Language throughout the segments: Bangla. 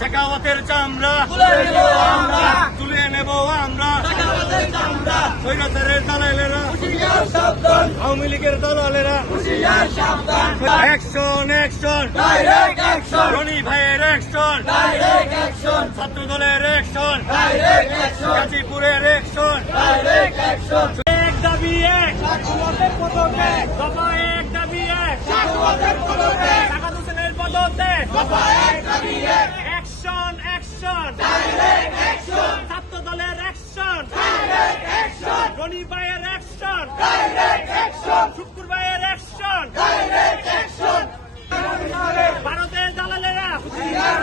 সাকাওয়াতের চামড়া। তুলে নেব আমরা। সৈরাতের দালালেরা। আওয়ামী লীগের দালালেরা। অ্যাকশন অ্যাকশন রনি ভাইয়ের অ্যাকশন ছাত্র দলের অ্যাকশন গাজীপুরের অ্যাকশন এক দাবি এক। দফা এক দাবি এক টাকা হোসেনের পদত্যাগ অ্যাকশন অ্যাকশন ছাত্র দলের অ্যাকশন রনি ভাইয়ের অ্যাকশন শুক্র ভাইয়ের অ্যাকশন ভারতের দালালেরা! হুশিয়ার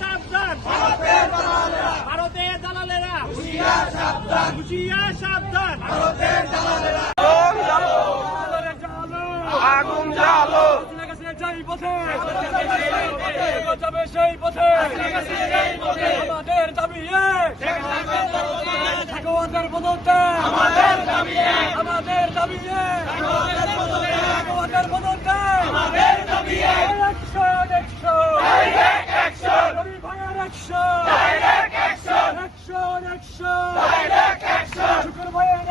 সাবধান! ভারতের দালালেরা! হুশিয়ার সাবধান! আগুন পথে। যাবে সেই পথে। আমাদের দাবি আমাদের পদত্যাগ। আমাদের দাবি আমাদের পদত্যাগ। আমাদের দাবি অ্যাকশন অ্যাকশন। ভাইয়ের অ্যাকশন অ্যাকশন। অ্যাকশন। শুকর ভাইয়ের